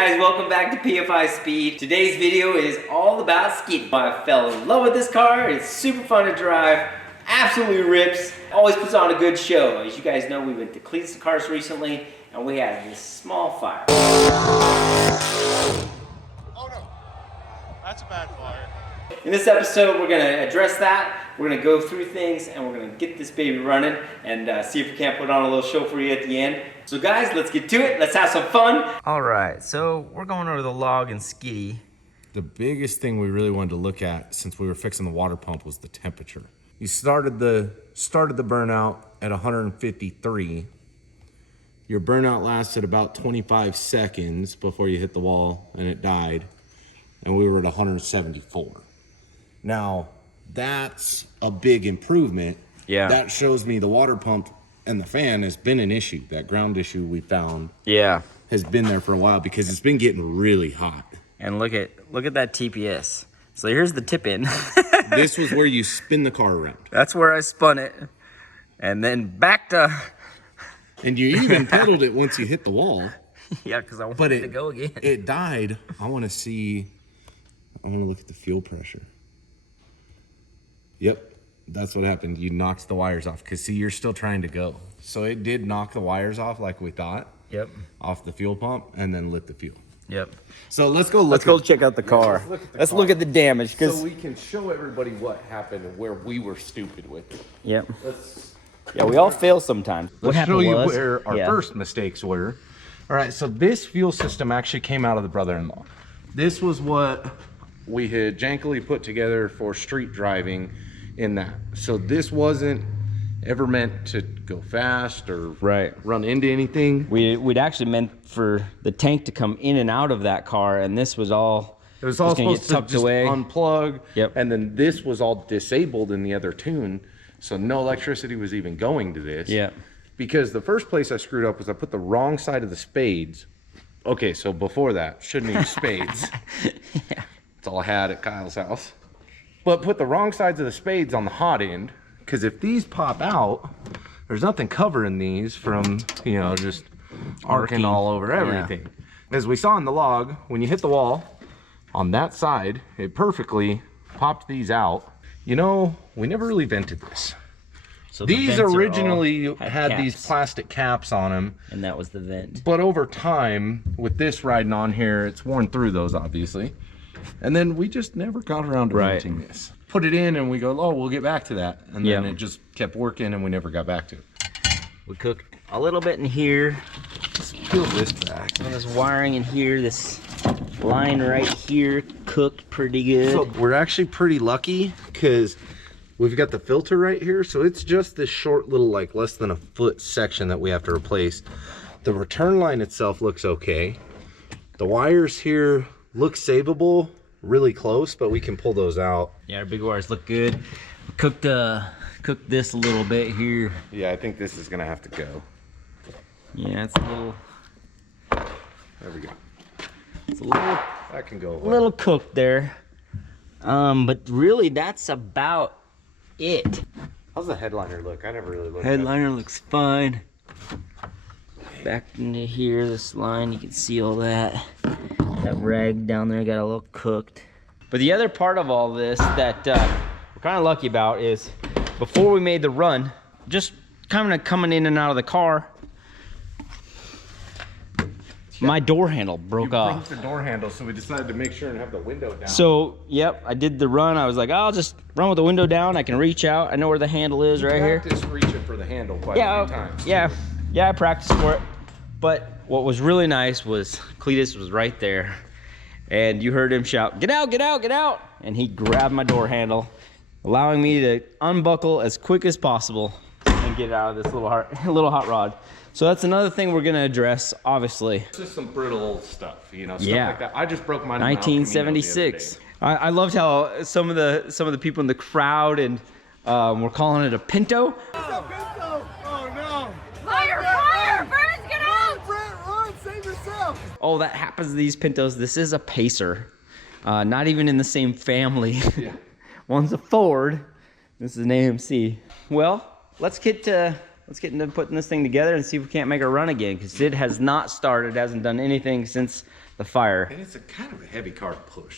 guys, welcome back to Pfispeed. Today's video is all about Skiddy. I fell in love with this car. It's super fun to drive, absolutely rips, always puts on a good show. As you guys know, we went to Cleats Cars recently and we had this small fire. Oh no, that's a bad fire. In this episode, we're gonna address that. We're gonna go through things and we're gonna get this baby running and see if we can't put on a little show for you at the end. So guys, let's get to it. Let's have some fun. All right, so we're going over the log and Skiddy. The biggest thing we really wanted to look at since we were fixing the water pump was the temperature. You started the burnout at 153. Your burnout lasted about 25 seconds before you hit the wall and it died. And we were at 174. Now, that's a big improvement. Yeah. That shows me the water pump and the fan has been an issue. That ground issue we found has been there for a while because it's been getting really hot. And look at that TPS. So here's the tip in. This was where you spin the car around. That's where I spun it. And then back to... And you even pedaled it once you hit the wall. Yeah, because I wanted it to go again. It died. I want to look at the fuel pressure. Yep, that's what happened. You knocked the wires off because see, you're still trying to go. So it did knock the wires off like we thought. Yep. Off the fuel pump and then lit the fuel. Yep. So let's go check out the car. Let's look at the damage. So we can show everybody what happened and where we were stupid with it. Yep. Yeah, we all fail sometimes. Let's show you where our first mistakes were. All right, so this fuel system actually came out of the brother-in-law. This was what we had jankily put together for street driving in that. So this wasn't ever meant to go fast or run into anything. We'd actually meant for the tank to come in and out of that car, and this was all... It was all supposed to tucked just away. Unplug, Yep. And then this was all disabled in the other tune, so no electricity was even going to this. Yeah. Because the first place I screwed up was I put the wrong side of the spades. Okay, so before that, shouldn't use spades. Yeah. That's all I had at Kyle's house. But put the wrong sides of the spades on the hot end, because if these pop out, there's nothing covering these from, just arcing all over everything. Yeah. As we saw in the log, when you hit the wall on that side, it perfectly popped these out. We never really vented this. So these originally had these plastic caps on them. And that was the vent. But over time, with this riding on here, it's worn through those, obviously. And then we just never got around to venting this. Put it in and we go, oh, we'll get back to that. And then it just kept working and we never got back to it. We cooked a little bit in here. Let's peel this back. Some of this wiring in here, this line right here cooked pretty good. So we're actually pretty lucky because we've got the filter right here. So it's just this short little, like less than a foot section that we have to replace. The return line itself looks okay. The wires here look savable, really close, but we can pull those out. Yeah, our big wires look good. We cooked this a little bit here. Yeah, I think this is gonna have to go. Yeah, it's a little... There we go. It's a little... That can go away. A little cooked there. But really, that's about it. How's the headliner look? I never really looked Headliner looks fine. Back into here, this line, you can see all that. That rag down there got a little cooked. But the other part of all this that we're kind of lucky about is before we made the run, just kind of coming in and out of the car, my door handle broke off. Broke the door handle, so we decided to make sure and have the window down. So, yep, I did the run. I was like, I'll just run with the window down. I can reach out. I know where the handle is right here. Practice reaching for the handle quite a few times. Yeah, I practiced for it. But what was really nice was Cletus was right there. And you heard him shout, "Get out, get out, get out!" And he grabbed my door handle, allowing me to unbuckle as quick as possible and get out of this little hot rod. So that's another thing we're gonna address, obviously. It's just some brittle old stuff, stuff like that. I just broke mine. 1976. I loved how some of the people in the crowd and were calling it a Pinto. Oh no! Fire! Fire! Burns, get out! Brent, run! Save yourself! Oh, that happens to these Pintos. This is a Pacer. Not even in the same family. Yeah. One's a Ford. This is an AMC. Well, let's get to let's get into putting this thing together and see if we can't make a run again, because it has not started, hasn't done anything since the fire. And it's a kind of a heavy car to push.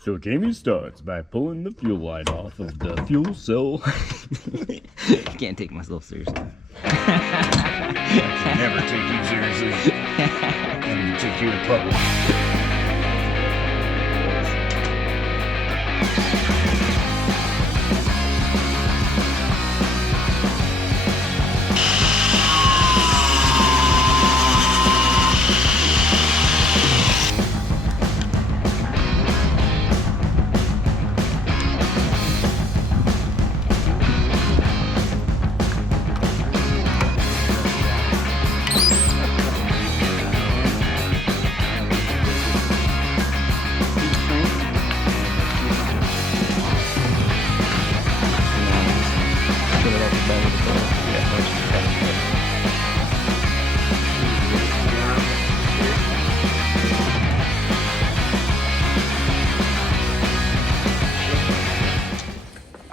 So Jamie starts by pulling the fuel line off of the fuel cell. I can't take myself seriously. I never take you seriously. I need to take you to public.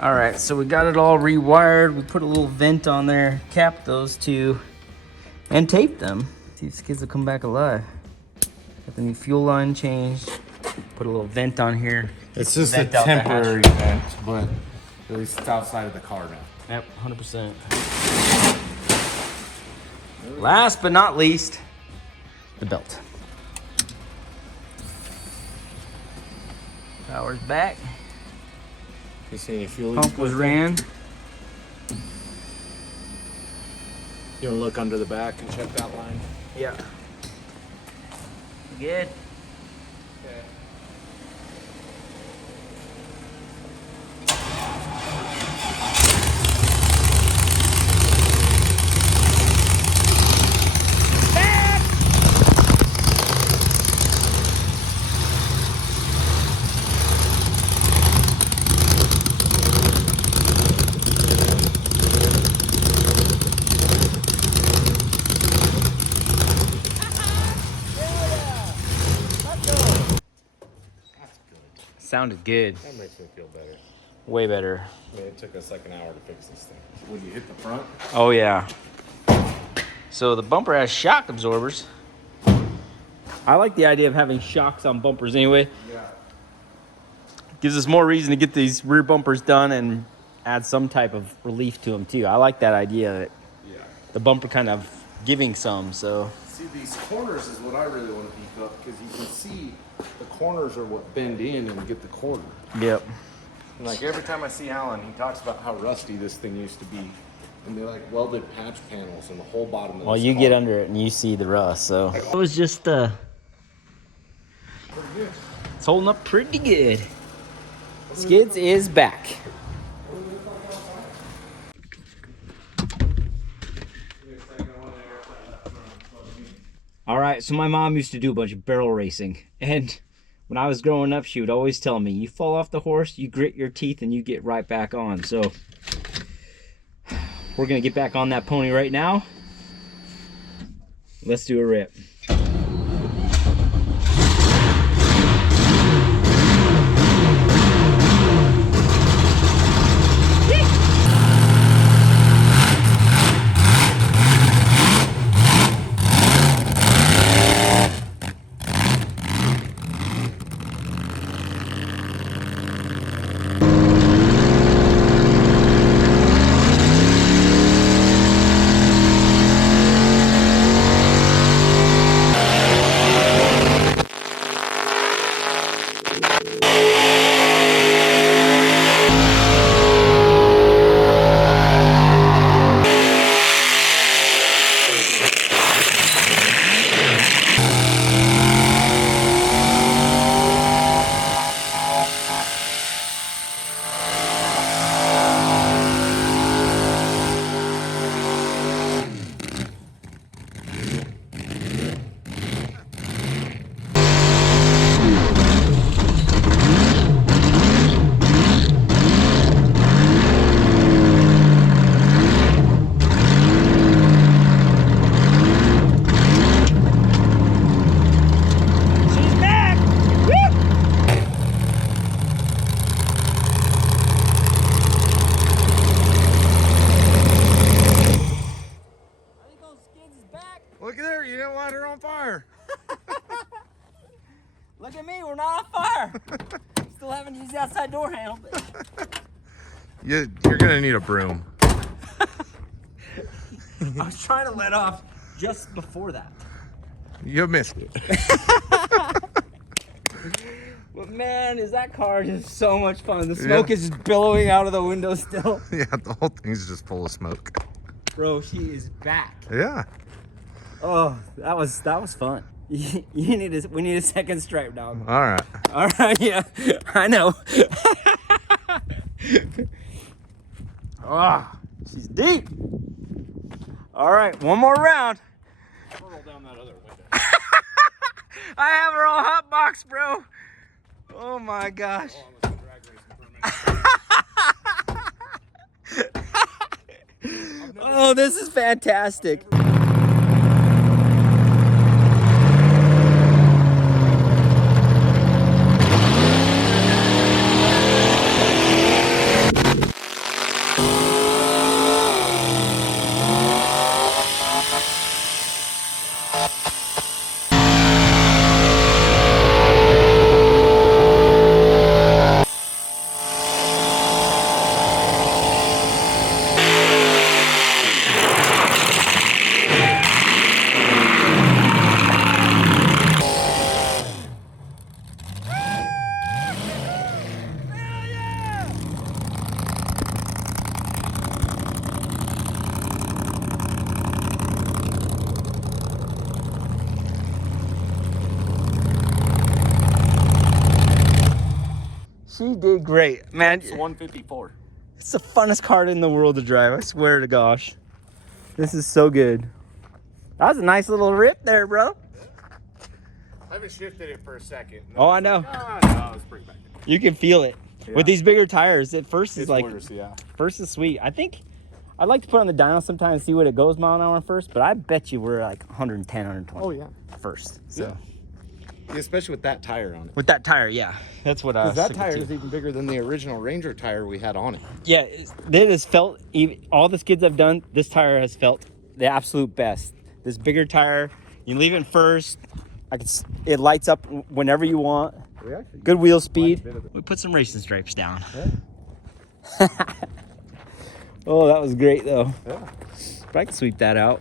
All right, so we got it all rewired. We put a little vent on there, capped those two, and taped them. See if skids will come back alive. Got the new fuel line changed. Put a little vent on here. It's just a Vent out the hatch. temporary vent, but at least it's outside of the car now. Yep, 100%. Last but not least, the belt. Power's back. You see any fuel? Pump was ran. You want to look under the back and check that line? Yeah. Good. Sounded good. That makes me feel better. Way better. I mean, it took us like an hour to fix this thing. When you hit the front, Oh yeah. So the bumper has shock absorbers. I like the idea of having shocks on bumpers anyway. yeah. Gives us more reason to get these rear bumpers done and add some type of relief to them too. I like that idea that Yeah. the bumper kind of giving some, so. See, these corners is what I really want to beef up because you can see the corners are what bend in and get the corner. Yep. And like every time I see Alan, he talks about how rusty this thing used to be. And they're like welded patch panels in the whole bottom of Well, this you car. get under it and you see the rust, so. It was just, it's holding up pretty good. Skids is back. All right, so my mom used to do a bunch of barrel racing, and when I was growing up, she would always tell me, you fall off the horse, you grit your teeth, and you get right back on. So we're gonna get back on that pony right now. Let's do a rip. Look at me, we're not on fire. Still haven't used the outside door handle. But... You're gonna need a broom. I was trying to let off just before that. You missed it. But man, is that car just so much fun. The smoke is just billowing out of the window still. Yeah, the whole thing's just full of smoke. Bro, she is back. Yeah. Oh, that was fun. We need a second stripe, dog. All right. All right, yeah, I know. Ah, she's deep. All right, one more round. Roll down that other window. I have her all hot box, bro. Oh my gosh. Oh, I'm drag racing for a minute. Oh, this is fantastic. She did great, man. It's 154. It's the funnest car in the world to drive. I swear to gosh. This is so good. That was a nice little rip there, bro. I haven't shifted it for a second. Oh, I know. No, let's bring it back. You can feel it. Yeah. With these bigger tires, at first is It's like, worse, yeah. first is sweet. I think I'd like to put on the dyno sometime and see what it goes mile an hour first, but I bet you we're like 110, 120 Oh, yeah. first. So Yeah. Especially with that tire on it. with that tire, yeah, that's what I was Because that thinking tire too. is even bigger than the original Ranger tire we had on it. Yeah, it has felt, all the skids I've done, this tire has felt the absolute best. This bigger tire, you leave it first, it lights up whenever you want. Good wheel speed. We put some racing stripes down. Yeah. Oh, that was great though. Yeah. But I can sweep that out.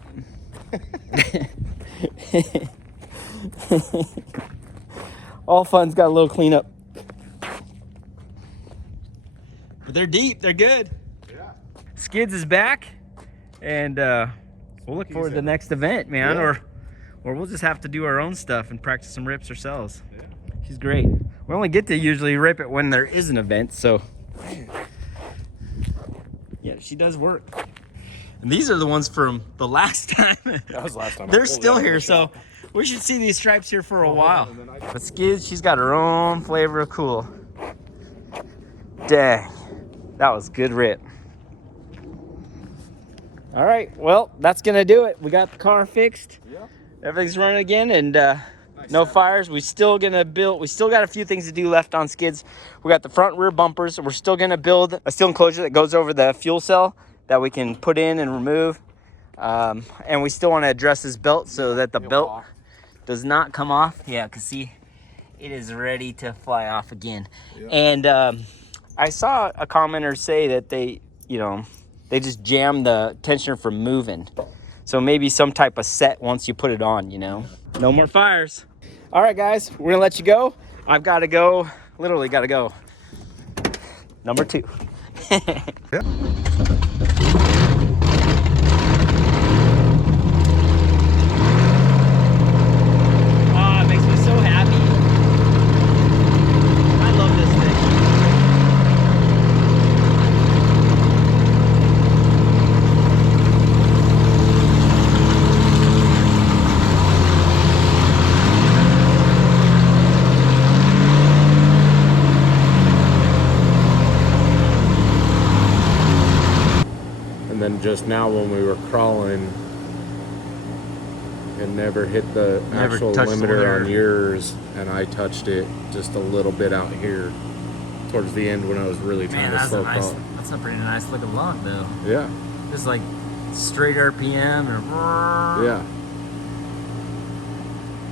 All fun's got a little cleanup. But they're deep, they're good. Yeah. Skids is back, and we'll look forward to the next event, man. Yeah. Or we'll just have to do our own stuff and practice some rips ourselves. Yeah. She's great. We only get to usually rip it when there is an event, so yeah, she does work. And these are the ones from the last time. That was last time. I They're pulled still it out here, of the so shop. we should see these stripes here for a while. And then I- But Skids, she's got her own flavor of cool. Dang, that was good rip. All right, well, that's gonna do it. We got the car fixed. Yeah. Everything's running again, and no fires. We still got a few things to do left on Skids. We got the front and rear bumpers. We're still gonna build a steel enclosure that goes over the fuel cell that we can put in and remove. And we still want to address this belt so that the belt does not come off. Yeah, because see, it is ready to fly off again. Yeah. And I saw a commenter say that they just jam the tensioner from moving. So maybe some type of set once you put it on, No more fires. All right, guys, we're gonna let you go. I've got to go, literally got to go. Number 2. Yeah. Oh, it makes me so happy. I love this thing. And then just now when we were crawling, it never hit the Never actual touched the limiter on limiter. yours, and I touched it just a little bit out here towards the end when I was really trying to slow crawl. That's a pretty nice looking lock though. Yeah, Just like straight RPM or yeah.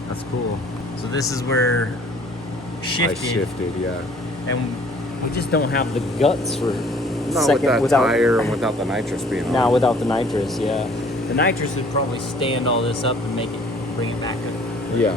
That's cool. So this is where shifted. I shifted, yeah. And we just don't have the guts for Not second with that without tire and without the nitrous being on. now without the nitrous, yeah. The nitrous would probably stand all this up and bring it back up. Yeah.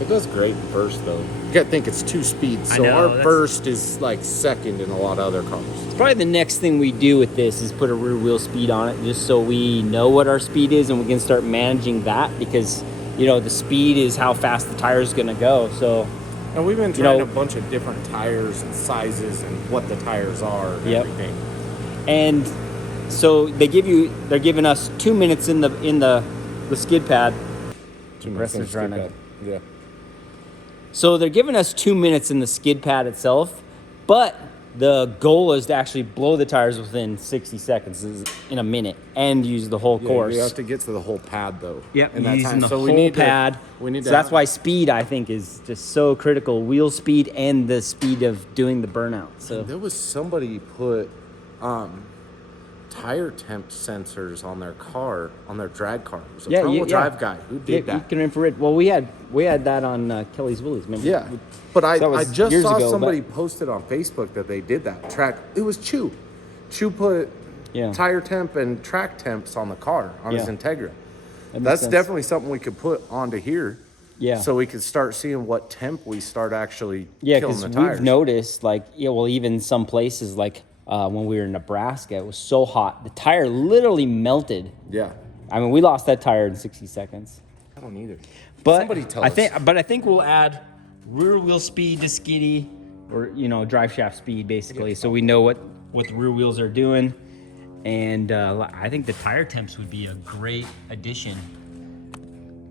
It does great in first though. You gotta think it's 2 speeds, so know, our that's- first is like second in a lot of other cars. It's probably the next thing we do with this is put a rear wheel speed on it, just so we know what our speed is and we can start managing that, because you know the speed is how fast the tire is gonna go. So And we've been trying a bunch of different tires and sizes and what the tires are and everything. And so they're giving us 2 minutes in the skid pad. Compressor's running. Yeah. So they're giving us 2 minutes in the skid pad itself, but the goal is to actually blow the tires within 60 seconds in a minute and use the whole course. You have to get to the whole pad though. Yep, in that using time. the So whole pad. So that's why speed, I think, is just so critical. Wheel speed and the speed of doing the burnout. So There was somebody put tire temp sensors on their car, on their drag car. It was a front-wheel drive guy who did that. You can infrared. Well, we had that on Kelly's Woolies, remember? Yeah, but I that was just years saw ago, somebody posted on Facebook that they did that track. It was Chew. Chew put tire temp and track temps on the car, on his Integra. That makes That's sense. definitely something we could put onto here. Yeah. So we could start seeing what temp we start actually Yeah, killing because the tires. we've noticed, like, even some places, like when we were in Nebraska, it was so hot. The tire literally melted. Yeah. I mean, we lost that tire in 60 seconds. I don't either. But Somebody tell I us. think we'll add rear wheel speed to Skiddy, or drive shaft speed basically, so we know what the rear wheels are doing. And I think the tire temps would be a great addition.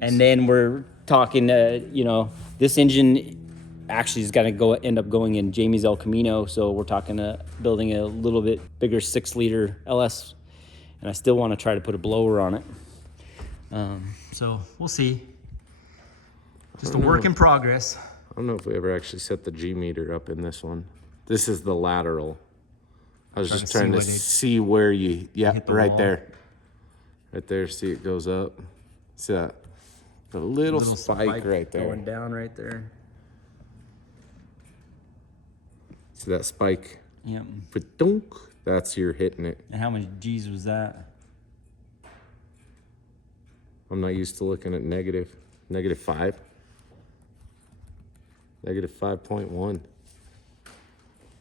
And then we're talking, this engine actually is going to end up going in Jamie's El Camino, so we're talking building a little bit bigger 6-liter LS, and I still want to try to put a blower on it. So we'll see. Just a work in progress. I don't know if we ever actually set the G meter up in this one. This is the lateral. I was just trying to see where you, right wall. there. Right there, see it goes up. See that? The little spike right there. Going down right there. See that spike? Yep. Ba-dunk. That's you're hitting it. And how many G's was that? I'm not used to looking at negative. -5. -5.1.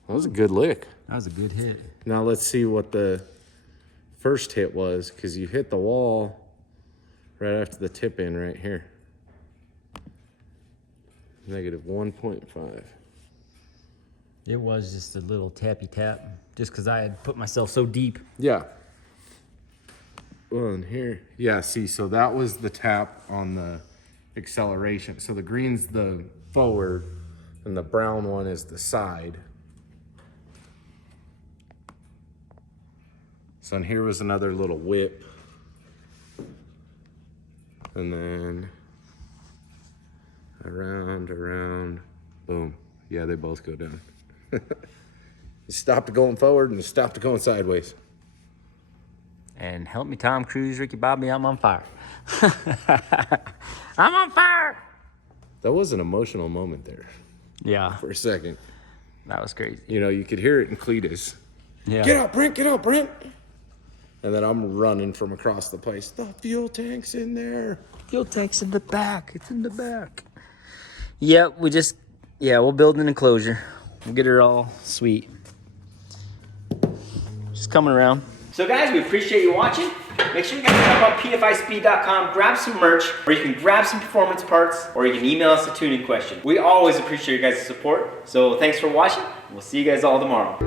That was a good lick. That was a good hit. Now let's see what the first hit was, because you hit the wall right after the tip in right here. -1.5. It was just a little tappy tap, just because I had put myself so deep. Yeah. Well, and here, yeah, see, so that was the tap on the acceleration. So the green's the forward, and the brown one is the side. So and here was another little whip. And then around, boom. Yeah, they both go down. You stopped it going forward and you stopped it going sideways. And help me, Tom Cruise, Ricky Bobby, I'm on fire. I'm on fire! That was an emotional moment there Yeah, for a second. that was crazy. You know, you could hear it in Cletus. Yeah. Get out, Brent, get out, Brent. And then I'm running from across the place. The fuel tank's in there. Fuel tank's in the back. It's in the back. Yeah, we'll build an enclosure. We'll get her all sweet. Just coming around. So guys, we appreciate you watching. Make sure you guys check out Pfispeed.com, grab some merch, or you can grab some performance parts, or you can email us a tuning question. We always appreciate your guys' support. So thanks for watching. We'll see you guys all tomorrow.